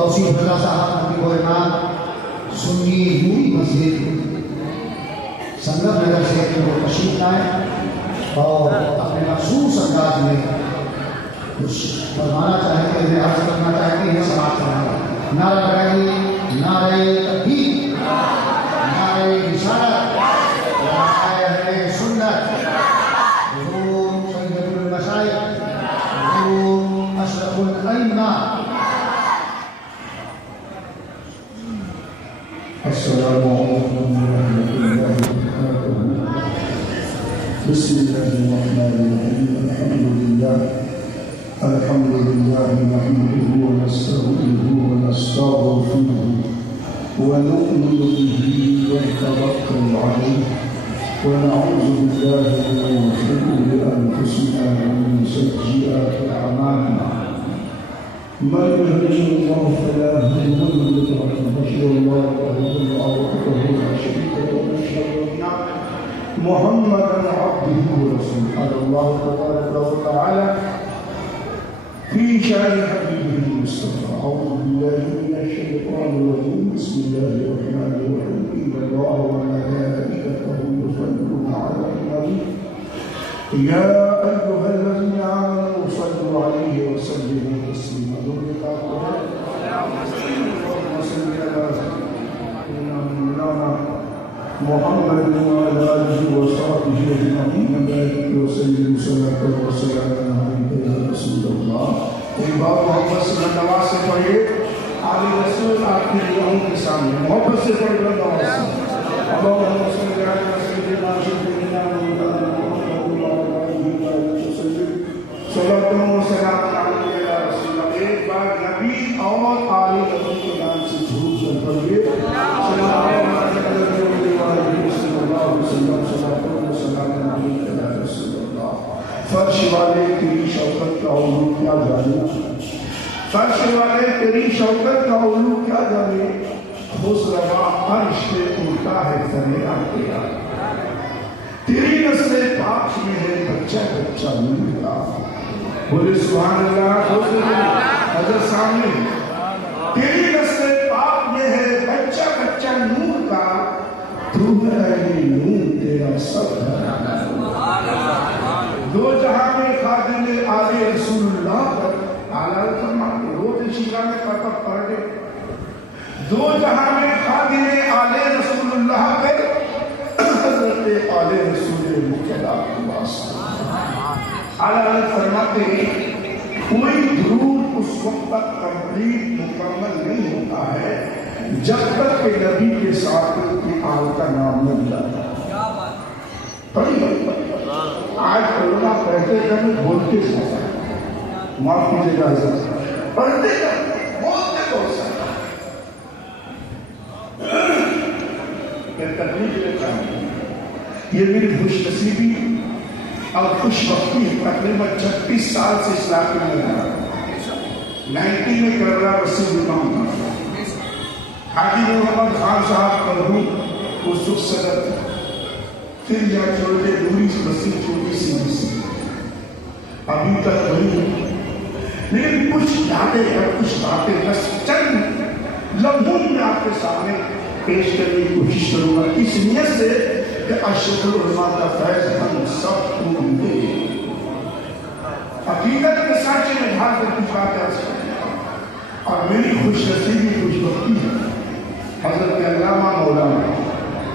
توصیف رضا صاحب نبی و امام سنی نوری مسجد سنگر نگر سے وہ تشریف لائیں اور اپنے مخصوص انداز میں کچھ فرمانا چاہتے ہیں، عرض کرنا چاہتے ہیں، سماعت فرمائیں۔ نعرہ لگائیے، نعرہ تکبیر، نعرہ رسالت، نعرہ اہل سنت، حضور سید المشائخ، حضور اشرف الائمہ۔ السلام علیکم ورحمۃ اللہ وبرکاتہ۔ بسم اللہ الرحمن الرحیم۔ الحمد للہ نحمده ونستعینه ونستغفره ونؤمن به ونتوکل علیہ ونعوذ باللہ من شرور انفسنا ومن سیئات اعمالنا، من يهده الله فلا مضل له واشهد ان لا اله الا الله وحده لا شريك له واشهد ان محمدا عبده ورسوله۔ قال الله تبارك وتعالى في شأن حبيبه المصطفى: أعوذ بالله من الشيطان الرجيم، بسم الله الرحمن الرحيم، إن الله وملائكته يصلون على النبي يا أيها الذين آمنوا صلوا عليه وسلموا تسليما۔ محمد وعلى آله وصحبه أجمعين، وبارك وسلم صلاة وسلاما عليك يا رسول اللہ۔ ایک بار محبت سے نماز سے پڑھیے، آل رسول آپ کی دعاؤں کے سامنے محبت سے پڑھ کر نماز سے۔ اللہم صل علی سیدنا سیدنا محمد وعلى آله وسلم صلاة وسلاما عليك يا رسول اللہ۔ ایک بار نبی اور آل رسول کے نام سے جھوٹ کر پڑھیے، فرش والے تیری شوکت کا علو کیا جانے، فرش والے تیری شوکت کا علو کیا جانے، خسروا عرش پہ اٹھتا ہے فریاد تیرا، تیری نسل پاک میں ہے بچہ بچہ نور کا۔ بولے سبحان اللہ۔ حضرت سامنے تیری نسل پاک میں ہے بچہ بچہ نور کا، تو ہے یہ نور تیرا سب گھرانا۔ دو جہاں میں خادم آل رسول اللہ پر اعلیٰ فرماتے روز شیعہ میں پتہ پڑھ گئے، دو جہاں میں خادم آل رسول اللہ پر حضرت آل رسول مقتدیٰ کی واسطہ۔ اعلیٰ فرماتے کوئی درود اس وقت تک کمپلیٹ مکمل نہیں ہوتا ہے جب تک کہ نبی کے ساتھ کی آل کا نام نہ لیا جائے۔ آج علماء پڑھتے کرنے بولتے سکتا ہے، معاف کیجئے گا حضرت، پڑھتے کرنے بولتے بہت سکتا ہے۔ یہ تکلیف لیتا ہے، یہ میری خوش نصیبی اور خوش وقتی تقریباً 36 سال سے اسلام میں رہا، 90 میں کر رہا وسیع امام حاجی محمد خان صاحب مرحوم اس وقت صدر تھے، پھر جہاں چھوڑ کے دوری سے مسجد چھوٹی سی ابھی تک وہی ہے، لیکن کچھ یادیں ہیں، کچھ باتیں بس چند لمحوں میں آپ کے سامنے پیش کرنے کی کوشش کروں گا، اس نیت سے کہ اشرف العلماء کا فیض ہم سب کو ملے۔ حقیقت کے سانچے میں ڈھال کر کچھ باتیں عرض کریں، اور میری خوش نصیبی خوش بختی ہے حضرت علامہ مولانا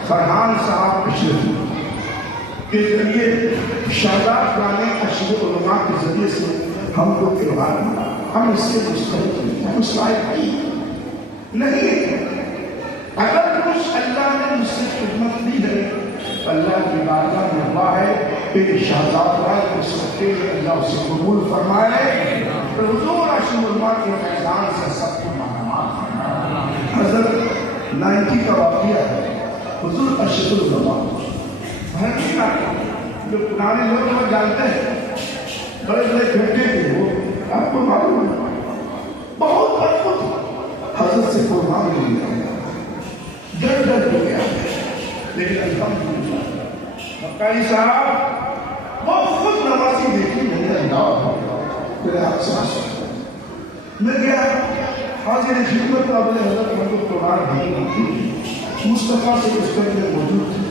فرحان صاحب اشرفی کے ذریعے شاداب گانے اشرف علماء کے ذریعے سے ہم کو تہوار ملا، ہم اس سے مستحق ہیں، ہم اس لائق نہیں۔ اگر کچھ اللہ نے مجھ سے خدمت دی ہے، اللہ کی بارگاہ میں دعا ہے کہ شاداب رائے کو سکتے ہیں، اللہ اسے قبول فرمائے، تو حضور اشرف علماء کے فیضان سے سب کو مہمان فرمائے۔ حضرت 90 کا واقعہ ہے، حضور اشرف العلماء جو پرانے لوگ وہ جانتے ہیں، بڑے بڑے گھنٹے تھے، وہ آپ کو معلوم ہے بہت ادبھت حضرت سے قربان لیا، ڈر ہو گیا، لیکن الحمدللہ مکائی صاحب وہ خود نوازی دیکھی، میں نے اللہ میرے آپ سے میں گیا حاضر خدمت قابل حضرت محمد قرآن بھائی مصطفیٰ سے اس کے اندر موجود تھے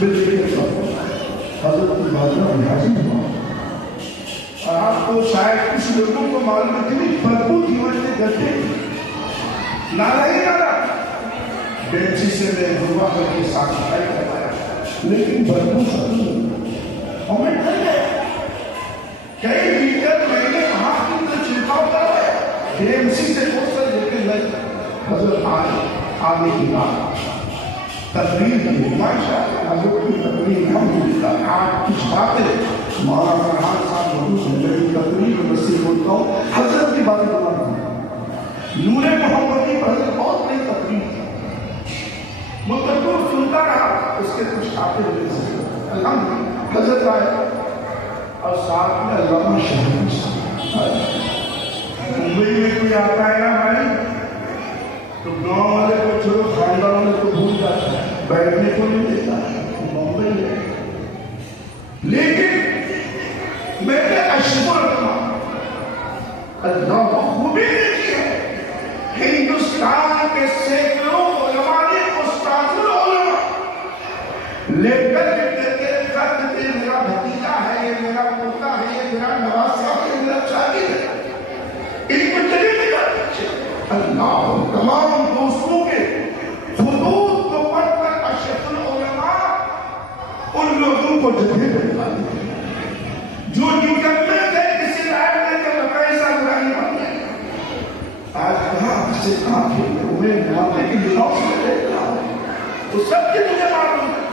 بالکل حضرت کی بادلہ حاضر ہوا اور آپ کو شاید کچھ لوگوں کو معلوم ہے کہ بھرپور قیمت کے گھٹے نالا ہی نالا بینچی سے میں دعا کر کے ساتھ صفائی کروایا لیکن بھرپور ہمیں کر گئے کئی لیٹر میں نے وہاں کی اندر چھڑکاؤ کروایا BMC سے پوسٹر لیکن نہیں حضرت آنے کی بات تقریر کی ماشاءاللہ حضرت کی تقریر الحمدللہ آج کچھ باتیں مولانا فرحان صاحب موجود ہیں میری تقریر میں نصیب ہوتا ہوں حضرت کی باتیں بتانا نور محمدی پر حضرت بہت بڑی تقریر تھی متقبل سنتا رہا اس کے کچھ آتے ہوئے الحمدللہ حضرت آئے اور ساتھ میں علامہ شہید صاحب ممبئی میں کوئی آتا ہے نا بھائی تو گاؤں والے کو چھوڑو خاندان والے کو بھول جاتا ہے بیٹھنے کو نہیں دیتا ممبئی میں لیکن میں نے اشور اللہ خوبی دیکھی ہے ہندوستان کے سینکڑوں علماء نے استاد العلماء لے کر میرا بھتیجا ہے یہ میرا پوتا ہے یہ میرا نواسا ہے یہ میرا شاگرد ہے ان کو چلے نہیں جاتے اللہ تمام دوستوں کے خطوط کو پڑھ کر اشرف العلماء ان لوگوں کو جگہ بتا دیتے جو نکلتے تھے کسی لائن میں کہ لکائی سا برانی بن گئے آج کہاں سے کہاں کے میں نامے کی لوگ سے دیکھ رہا ہوں وہ سب کے مجھے معلوم ہے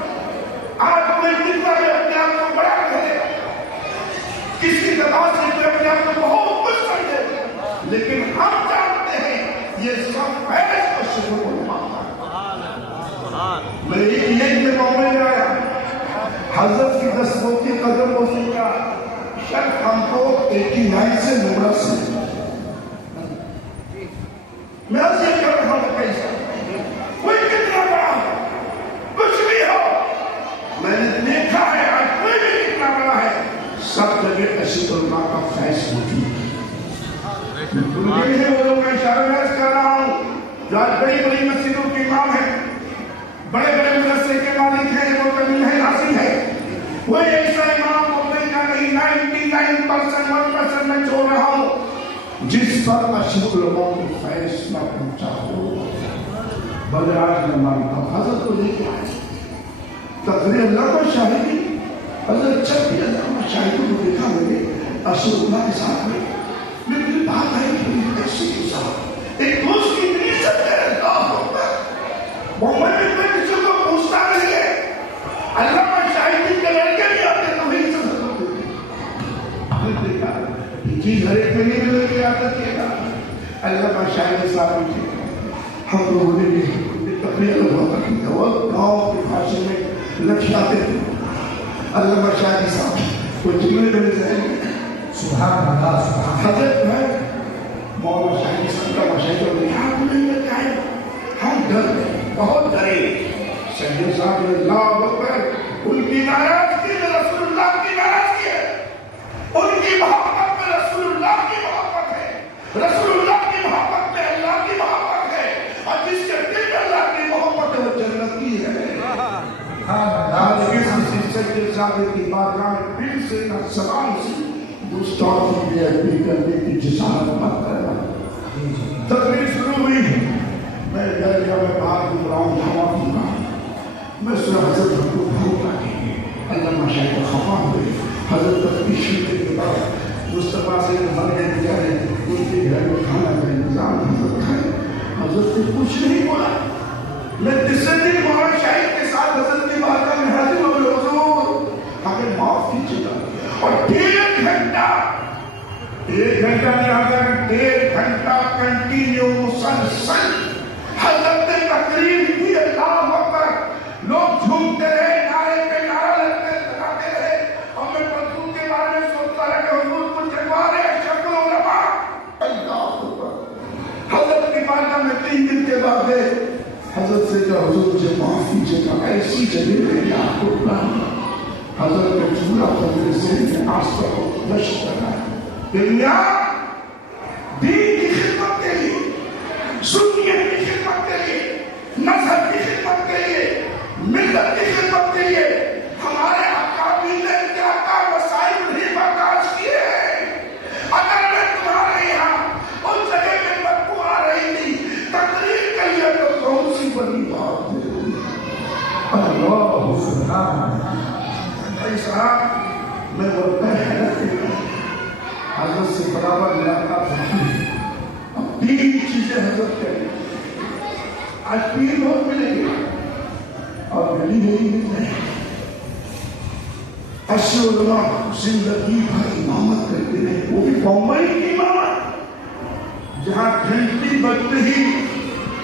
آج کوئی کتنا میں اپنے آپ کو بڑا کرے کسی دبا سے کوئی اپنے آپ کو بہت کچھ سمجھے لیکن ہم جانتے ہیں یہ سب پہلے کو شکر کو مانتا میں ایک معاملے میں آیا حضرت کی دستوں کی قدر ہو سکتا شاید ہم کو 89 سے نمرہ سے میں از یہ کر رہا ہوں کیسا کوئی کتنا بڑا ہو کچھ بھی ہو میں نے دیکھا ہے آج کوئی بھی کتنا بڑا ہے سب جگہ اشرف اللہ کا فیض موجود ہے مجھے ہے وہ لوگ میں اشارہ محض کر رہا ہوں جو آج بڑی بڑی مسجدوں کے امام ہیں بڑے بڑے مدرسے کے مالک ہیں وہ کبھی ہے حاصل ہے کوئی ایسا امام مبنی کا نہیں 99% 1% میں چھوڑ رہا ہوں جس پر اشرف علماء کو فیصلہ پہنچا ہو بلے آج میں مانتا ہوں حضرت کو لے کے آئے تقریر اللہ کو شاہدی حضرت جب بھی اللہ کو شاہدوں کو دیکھا میں نے اشرف اللہ کے ساتھ میں لیکن بات آئی کہ ایسی گزار ایک دوست کی اتنی عزت ہے اللہ ہوتا محمد میں کوئی کسی کو پوچھتا نہیں ہے اللہ کا شاہدی کے لڑکے بھی آتے تو ہی عزت ہوتے ہیں دیکھا یہ چیز ہر ایک میں نہیں ملے گی عادت کیے گا اللہ کا شاہدی صاحب کی ہم لوگوں نے بھی تقریر ہوا کرتی ہے وہ گاؤں کے بھاشے میں لکھیاتے تھے اللہ کا شاہدی صاحب کوئی جملے میں ذہن سبحان اللہ سبحان حضرت میں مولانا شاہدی صاحب کا مشاہدہ میں ہم نہیں لگتا ہے ہم ڈر گئے بہت ڈرے شاہدی صاحب نے اللہ اکبر ان کی ناراضگی میں رسول اللہ کی ناراضگی ہے ان کی محبت میں رسول اللہ کی محبت ہے رسول اللہ کی محبت میں اللہ کی محبت ہے اور جس کے دل میں اللہ کی محبت ہے وہ جنتی ہے آج کسی سجدے صاحب کی بارگاہ میں دل سے نہ سلام سے دوستوں کی بے ادبی کرنے کی جسارت مت کرنا تقریر شروع ہوئی میں گھر یا میں باہر گھوم رہا ہوں ہوا پھر رہا ہوں میں سر حضرت کو بھوک لگی اللہ ماشاء کو خفا ہوئے حضرت تقریر شروع کے بعد مصطفیٰ سے بھر گئے بیچارے ان کے گھر میں کھانا کا انتظام حضرت کھائے حضرت نے کچھ نہیں بولا میں تیسرے دن مولانا شاہد کے ساتھ حضرت کی بارگاہ میں حاضر ہو گئے حضور ہمیں معاف کیجیے گا اور 1.5 گھنٹہ 1 گھنٹہ نہیں اگر 1.5 گھنٹہ کنٹینیو مسلسل حضرت نے تقریر کی اللہ اکبر لوگ جھومتے رہے نعرے پہ نعرہ لگاتے رہے اور میں پرتو کے بارے میں سوچتا رہا کہ حضور کو جگوا رہے اشرف العلماء اللہ اکبر حضرت کی بارگاہ میں 3 دن کے بعد حضرت سے کہا حضور مجھے معاف کیجیے گا ایسی جگہ میں آپ کو بلانا حضرت نے چھوڑا تھا میرے ذہن میں آستہ کو نشت کرنا ہے دنیا دین کی خدمت کے لیے سنیت کی خدمت کے لیے، مذہب کی خدمت کے لیے، ملت کی خدمت کے لیے ہمارے اکابرین نے کیا وسائل نہیں برداشت کیے ہیں۔ اگر میں تمہارے یہاں اس جگہ میں بدبو آ رہی تھی تقریر کے لیے تو کون سی بڑی بات ہے۔ اللہ بھائی صاحب میں بولتا ہے حضرت سے برابر ملاقات ہوتی ہے۔ اب 3 چیزیں حضرت کہتے ہیں، آج پیر بہت ملے گی اور ملی نہیں۔ ایسے علماء زندگی بھر امامت کرتے رہے، وہ بھی بمبئی کی امامت، جہاں گھنٹی بجتے ہی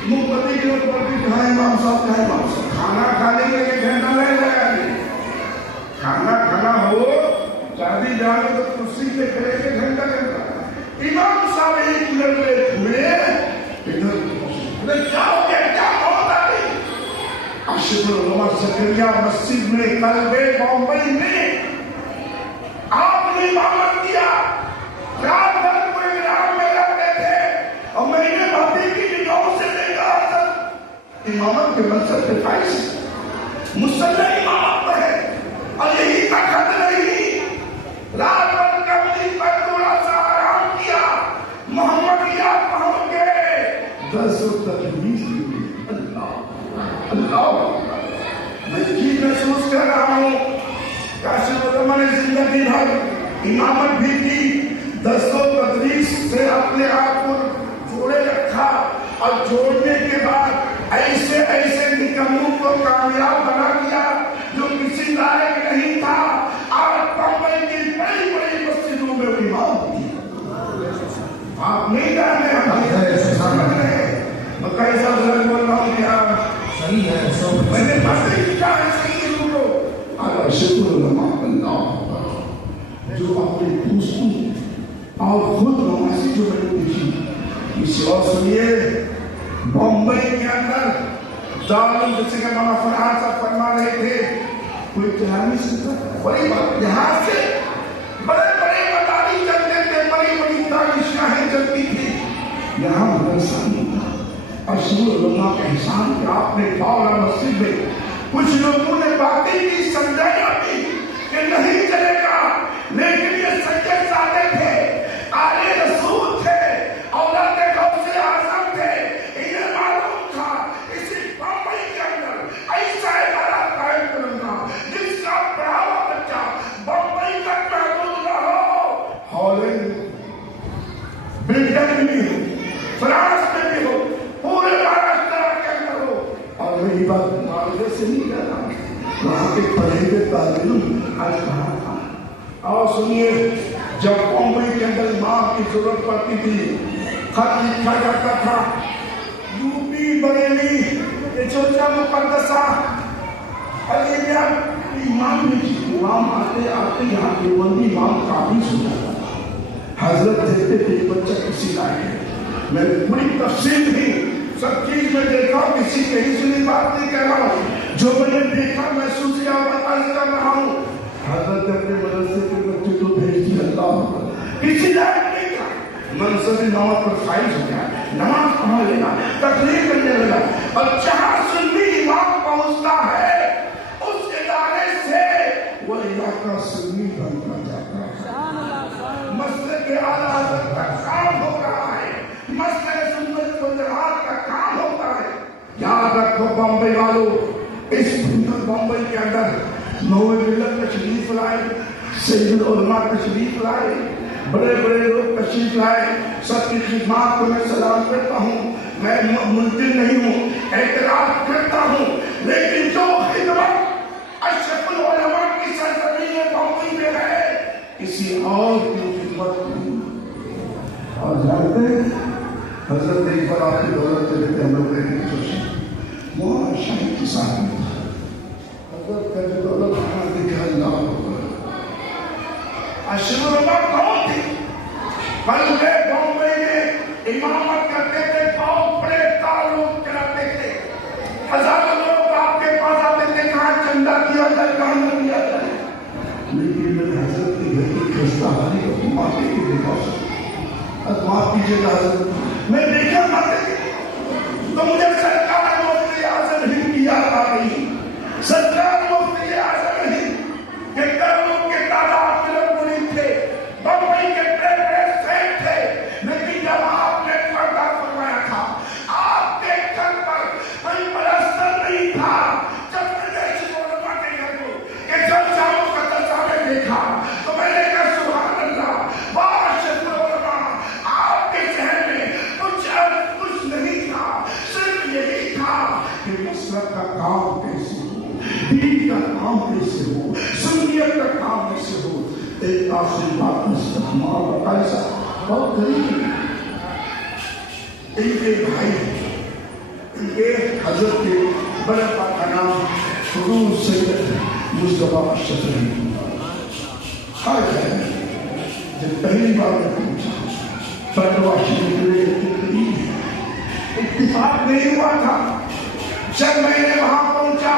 مقتدی کے اوپر بھی کہاں امام صاحب کہاں امام صاحب، کھانا کھانے کے لیے گھنٹہ لے جایا نہیں، کھانا کھانا ہو شادی جانے تو کرسی پہ کھڑے کے گھنٹہ امام صاحب ایک لڑکے ہوئے ادھر کیا ہو گیا، کیا بہت آ گئی۔ اشرف العلماء زکریا مسجد میں قلب بمبئی میں آپ نے امامت کیا، رات بھر پروگرام میں رہتے تھے اور میں نے باتیں کی کہ 9 سے لے کر امامت کے منصب پہ فائز مسلح امامت پر ہے، اور یہی طاقت نہیں، رات بھر کمری پر تھوڑا سا آرام کیا، محمد یاد پہنچ گئے، 10 تدریس کی۔ اللہ اللہ میں چیز محسوس کر رہا ہوں، کاشف علماء نے زندگی بھر امامت بھی کی، 10 تدریس سے اپنے آپ کو جوڑے رکھا، اور جوڑنے کے بعد ایسے ایسے نکموں کو کامیاب بنا دیا جو کسی لائق نہیں تھا۔ آج بمبئی کی بڑی بڑی مسجدوں میں امام ہوتی ہے۔ آپ نہیں جانے سمجھ رہے میں کیسا ظلم بول رہا ہوں کیا صحیح ہے، میں نے باتیں کی کیا ہے صحیح کو اگر شکر علماء اللہ جو اپنے دوستوں اور خود نمازی جو میں نے دیکھی اس اور سنیے بمبئی کے اندر دارالعلوم جیسے کہ مولانا فرحان صاحب فرما رہے تھے، کوئی کہہ نہیں سکتا بڑی بات، یہاں سے بڑے بڑے مداری چلتے تھے، بڑی بڑی دانشگاہیں چلتی تھی، یہاں مدرسہ نہیں تھا۔ اشرف العلماء کا احسان کہ آپ نے باورا مسجد میں کچھ لوگوں نے باتیں کی، سمجھایا بھی کہ نہیں چلے گا، لیکن یہ سچے سادے تھے، آلے رسول تھے، اولاد غوث اعظم تھے، انہیں معلوم تھا اسی بمبئی کے اندر ایسا ادارہ قائم کروں گا جس کا پڑھاوا بچہ بمبئی تک محدود نہ ہو، ہالینڈ بلجیم میں ہو، فرانس میں بھی ہو، پورے مہاراشٹر کے اندر ہو۔ اور وہی بات معاوضے سے نہیں کہہ رہا، وہاں کے پڑھے ہوئے طالب علم آج کہاں تھا۔ اور سنیے جب بمبئی کے اندر امام کی ضرورت پڑتی تھی، خط لکھا جاتا تھا، یو پی بریلی یہ چوچا مقدسہ علی امام نے امام آتے آتے یہاں دیوبندی امام قابض ہو جاتا تھا۔ حضرت دیکھتے تھے بچہ کسی لائق ہے، میں بڑی تفصیل تھی، سب چیز میں دیکھا، کسی کہیں سنی بات نہیں کہہ رہا ہوں، جو میں نے دیکھا محسوس کیا عرض کر رہا ہوں۔ حضرت اپنے مدرسے کے بچے کو بھیج دیا، اللہ کسی لائق نہیں تھا، منصب امامت پر فائز ہو گیا، نماز پڑھنے لگا، تقریر کرنے لگا، اور جہاں سنی امام پہنچتا ہے اس ادارے سے وہ علاقہ سنی بنتا جاتا ہے۔ مسجد کے اعلیٰ حضرت کا کام ہو رہا ہے، مسجد سنت و جماعت کا کام ہوتا ہے۔ یاد رکھو بمبئی والوں، اس بمبئی کے اندر نوے ملت تشریف لائے، سید العلماء تشریف لائے، بڑے بڑے لوگ تشریف لائے، سب کی خدمات کو میں سلام کرتا ہوں، میں منکر نہیں ہوں، اعتراف کرتا ہوں، لیکن جو خدمت اشرف العلماء کی سرزمین بمبئی میں ہے کسی اور کی خدمت نہیں۔ اور جانتے ہیں حضرت ایک بار آپ کی دولت چلے تھے، ہم لوگ رہنے کی کوشش مولانا شاہی کی ساتھ میں تھا، حضرت کا جو دولت کہاں دکھا اللہ اشرف العلماء کون تھی؟ بلکہ بمبئی میں امامت کرتے تھے، بہت بڑے تعلق کراتے تھے، ہزاروں لوگ آپ کے پاس آتے تھے، کہاں چندہ کیا جائے کہاں نہ کیا جائے، لیکن میں نے حضرت کی گھر کی خستہ حالی کو معافی کی دیکھا، معاف کیجیے گا حضرت، میں دیکھا ماتے نصرت کا کام کیسے ہو، دین کا کام کیسے ہو، سنیت کا کام کیسے ہو۔ ایک آخری بات استحمال ایسا بہت غریب ہے، ان کے بھائی، ان کے حضرت کے بڑے پاک کا نام حضور سید مصطفیٰ اشرف آج ہے۔ جب پہلی بار میں پوچھا فتویٰ شریف میں اتفاق نہیں ہوا تھا، جب میں نے وہاں پہنچا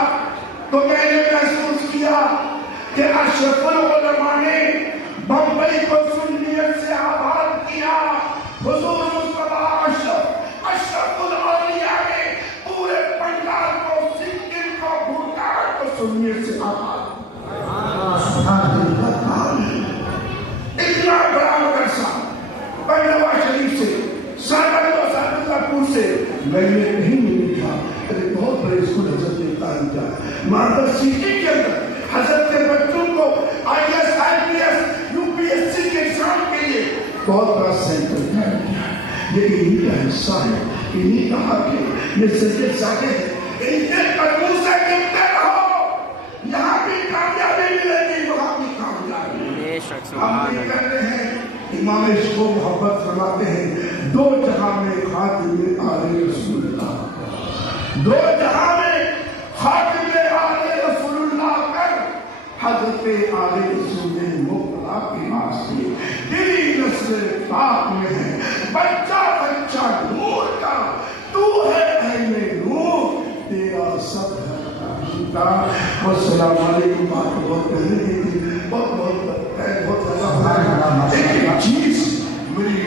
تو میں نے محسوس کیا کہ اشرف العلماء نے بمبئی کو سنیت سے آباد کیا، حضور مصطفیٰ اشرف الاولیاء نے پورے پنجاب کو، سکم کو، بھوٹان کو سنیت سے آباد اتنا بڑا مدرسہ پہلوا شریف سے سے میں نے نہیں دیکھا، بہت بڑے اسکول حضرت نے قائم کیا مادر سٹی کے اندر، حضرت کے بچوں کو I S I P S U P S C کے ایگزام کے لیے بہت بڑا سینٹر قائم کیا ہے۔ یہ انہی کا حصہ ہے، انہی کا حق ہے، یہ سید زادے ہیں، ان کے قدموں سے گرتے رہو، یہاں بھی کامیابی ملے گی، وہاں بھی کامیابی۔ ہم یہ کہتے ہیں، امام عشق و محبت فرماتے ہیں، دو جہاں میں خاتم آل رسول اللہ، دو جہاں میں خاتم آل رسول اللہ کر حضرت آل رسول مبتلا کے واسطے تیری نسل پاک میں ہے، بچہ بچہ نور کا، تو ہے اہل نور، تیرا سب ہے کا۔ والسلام علیکم، بات بہت کہنے کی تھی، بہت بہت ایک چیز میری